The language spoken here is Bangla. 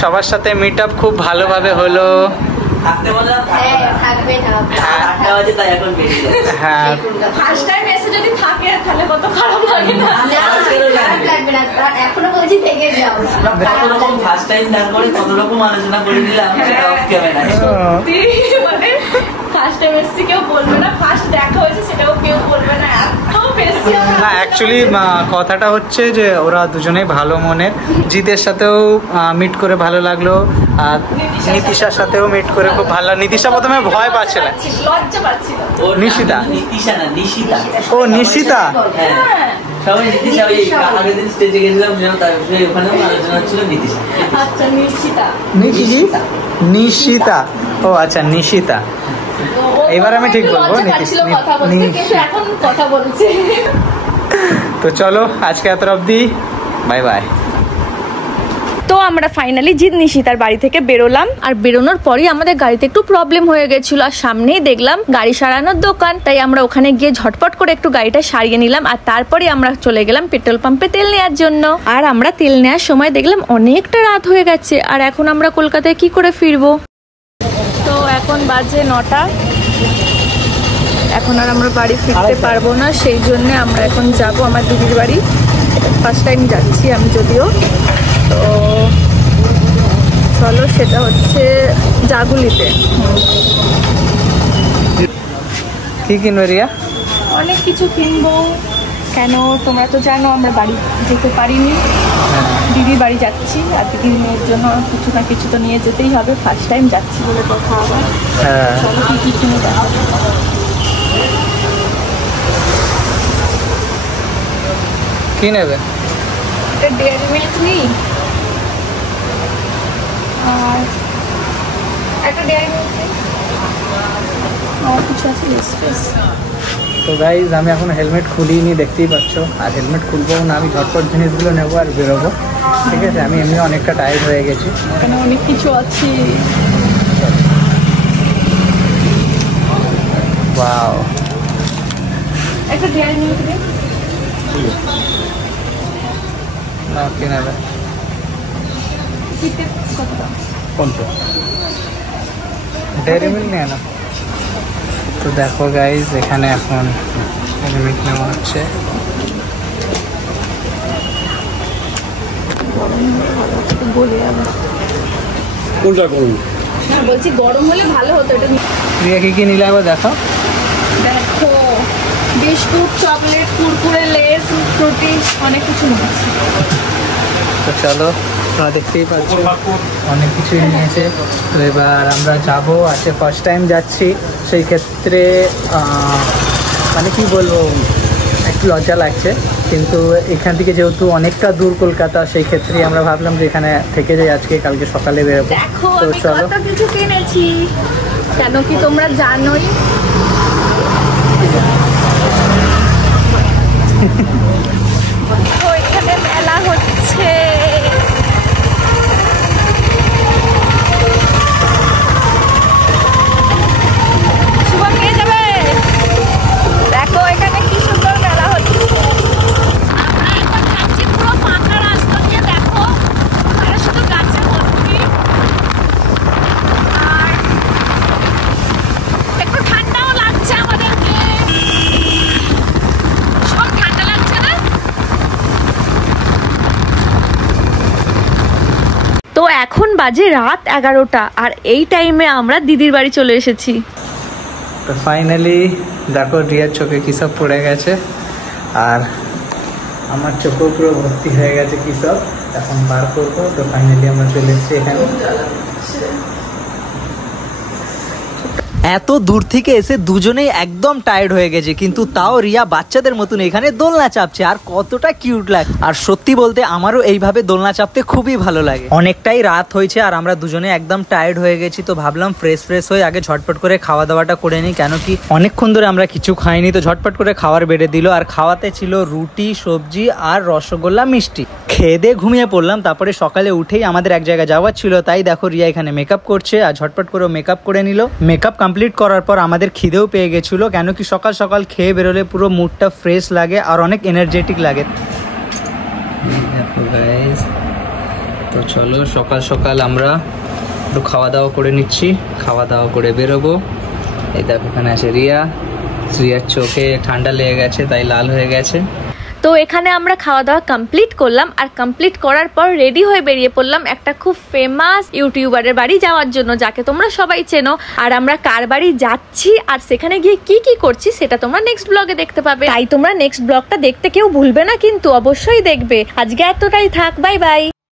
সবার সাথে মিট আপ খুব ভালোভাবে হলো। না অ্যাকচুয়ালি কথাটা হচ্ছে যে ওরা দুজনেই ভালো মনের। জিতের সাথেও মিট করে ভালো লাগলো, আর নীতিশার সাথেও মিট করে খুব ভালো। নীতিশা প্রথমে ভয় পাচ্ছিল, নিশিতা, ও নিশিতা, নিশিতা, ও আচ্ছা নিশিতা। এবার আমি ঠিক বলবো তো চলো আজকে এত অবধি, বাই বাই। তো আমরা ফাইনালি জিৎ নিশিতার বাড়ি থেকে বেরোলাম, আর বেরোনোর পরই আমাদের গাড়িতে একটু প্রবলেম হয়ে গেছিল, আর সামনেই দেখলাম গাড়ি সারানোর দোকান, তাই আমরা ওখানে গিয়ে ঝটপট করে একটু গাড়িটা সারিয়ে নিলাম, আর তারপরে আমরা চলে গেলাম পেট্রোল পাম্পে তেল নেওয়ার জন্য। আর আমরা তেল নেওয়ার সময় দেখলাম অনেকটা রাত হয়ে গেছে, আর এখন আমরা কলকাতায় কি করে ফিরবো। তো এখন বাজে 9টা, এখন আর আমরা বাড়ি ফিরতে পারবো না, সেই জন্য আমরা এখন যাব আমার দিদির বাড়ি। ফার্স্ট টাইম যাচ্ছি আমি যদিও। তো চলো, সেটা হচ্ছে জাগুলিতে। কি কিনবে রিয়া? অনেক কিছু কিনবো, কেন তোমরা তো জানো আমরা বাড়ি যেতে পারিনি, দিদির বাড়ি যাচ্ছি, আর দিদির মেয়ের জন্য কিছু না কিছু তো নিয়ে যেতেই হবে, ফার্স্ট টাইম যাচ্ছি বলে কথা। আবার চলো কি কি কিনে যাবো। কি নেবে? একটা ডেয়ারি মিল্ক নিই, আর একটা ডেয়ারি মিল্ক নিই, আর কিছু আছে এক্সপ্রেস। তো গাইজ আমি এখন হেলমেট খুলিনি, দেখতেই পাচ্ছ, আর হেলমেট খুলবো না, আমি ঝটপট জিনিসগুলো নেবো আর বেরোবো, ঠিক আছে? আমি এমনি অনেকটা টায়ার্ড হয়ে গেছি, এখানে অনেক কিছু আছে। ওয়াও, একটা ডেয়ারি মিল্ক নিই। কি নেবে? কোনটা? ডেয়ারি মিল্ক নিয়ে না? তো দেখো গাইজ, এখানে এখন হেলমেট নেওয়া হচ্ছে। কোনটা করুন? না বলছি গরম হলে ভালো হতো এটা। রিয়া কি কি নিলে একবার দেখো। দেখো biscuit, chocolate, Kurkure, less, Frooti, অনেক কিছু নিয়েছি। তো চলো, তোমরা দেখতেই পাচ্ছ অনেক কিছুই নিয়েছে। তো এবার আমরা যাবো, আজকে ফার্স্ট টাইম যাচ্ছি, সেই ক্ষেত্রে মানে কি বলবো, একটু লজ্জা লাগছে, কিন্তু এখান থেকে যেহেতু অনেকটা দূর কলকাতা, সেই ক্ষেত্রে আমরা ভাবলাম যে এখানে থেকে যাই আজকে, কালকে সকালে বেরোবো। তো চলো, কত কিছু কিনেছি, কেন কি তোমরা জানোই। তো এখানে মেলা হচ্ছে, শুভম নিয়ে যাবে। দেখো এখানে কি সুন্দর মেলা হচ্ছে। আমরা এখন যাচ্ছি পুরো ফাঁকা রাস্তা দিয়ে, দেখো এখানে শুধু গাছে ভর্তি, আর একটু ঠান্ডাও লাগছে আমাদেরকে। সব ঠান্ডা লাগছে না? তো এখন বাজে রাত 11টা, আর এই টাইমে আমরা দিদির বাড়ি চলে এসেছি। তো ফাইনালি দেখো রিয়ার চোখে কী সব পড়ে গেছে, আর আমার চোখেও পুরো ভর্তি হয়ে গেছে কী সব, এখন বার করবো। তো ফাইনালি আমরা চলে এসেছি এখানে। এত দূর থেকে এসে দুজনেই একদম টায়ার্ড হয়ে গেছে, কিন্তু তাও রিয়া বাচ্চাদের মতন এখানে দোলনা চাপছে, আর কতটা কিউট লাগে। আর সত্যি বলতে আমারও এইভাবে দোলনা চাপতে খুবই ভালো লাগে। অনেকটাই রাত হয়েছে, আর আমরা দুজনে একদম টায়ার্ড হয়ে গেছি, তো ভাবলাম ফ্রেশ হয়ে আগে ঝটপট করে খাওয়া দাওয়াটা করে নিই, কেন কি অনেকক্ষণ ধরে আমরা কিছু খাইনি। তো ঝটপট করে খাবার বেড়ে দিল, আর খাওয়াতে ছিল রুটি, সবজি আর রসগোল্লা, মিষ্টি। খেয়ে দিয়ে ঘুমিয়ে পড়লাম। তারপরে সকালে উঠেই আমাদের এক জায়গায় যাওয়ার ছিল, তাই দেখো রিয়া এখানে মেকআপ করছে, আর ঝটপট করে মেকআপ করে নিল। মেকআপ কমপ্লিট করার পর আমাদের খিদেও পেয়ে গেছিলো, কেন কি সকাল সকাল খেয়ে বেরোলে পুরো মুডটা ফ্রেশ লাগে আর অনেক এনার্জেটিক লাগে। তো তো চলো সকাল সকাল আমরা একটু খাওয়া দাওয়া করে নিচ্ছি, খাওয়া দাওয়া করে বেরোবো। এই দেখো এখানে আছে রিয়ার চোখে ঠান্ডা লেগে গেছে তাই লাল হয়ে গেছে। তো এখানে আমরা খাওয়া দাওয়া কমপ্লিট করলাম, আর কমপ্লিট করার পর রেডি হয়ে বেরিয়ে পড়লাম একটা খুব ফেমাস ইউটিউবারের বাড়ি যাওয়ার জন্য, যাকে তোমরা সবাই চেনো। আর আমরা কার বাড়ি যাচ্ছি আর সেখানে গিয়ে কি কি করছি সেটা তোমরা নেক্সট ব্লগে দেখতে পাবে, তাই তোমরা নেক্সট ব্লগটা দেখতে কেউ ভুলবে না কিন্তু, অবশ্যই দেখবে। আজকে এতটাই থাক, বাই বাই।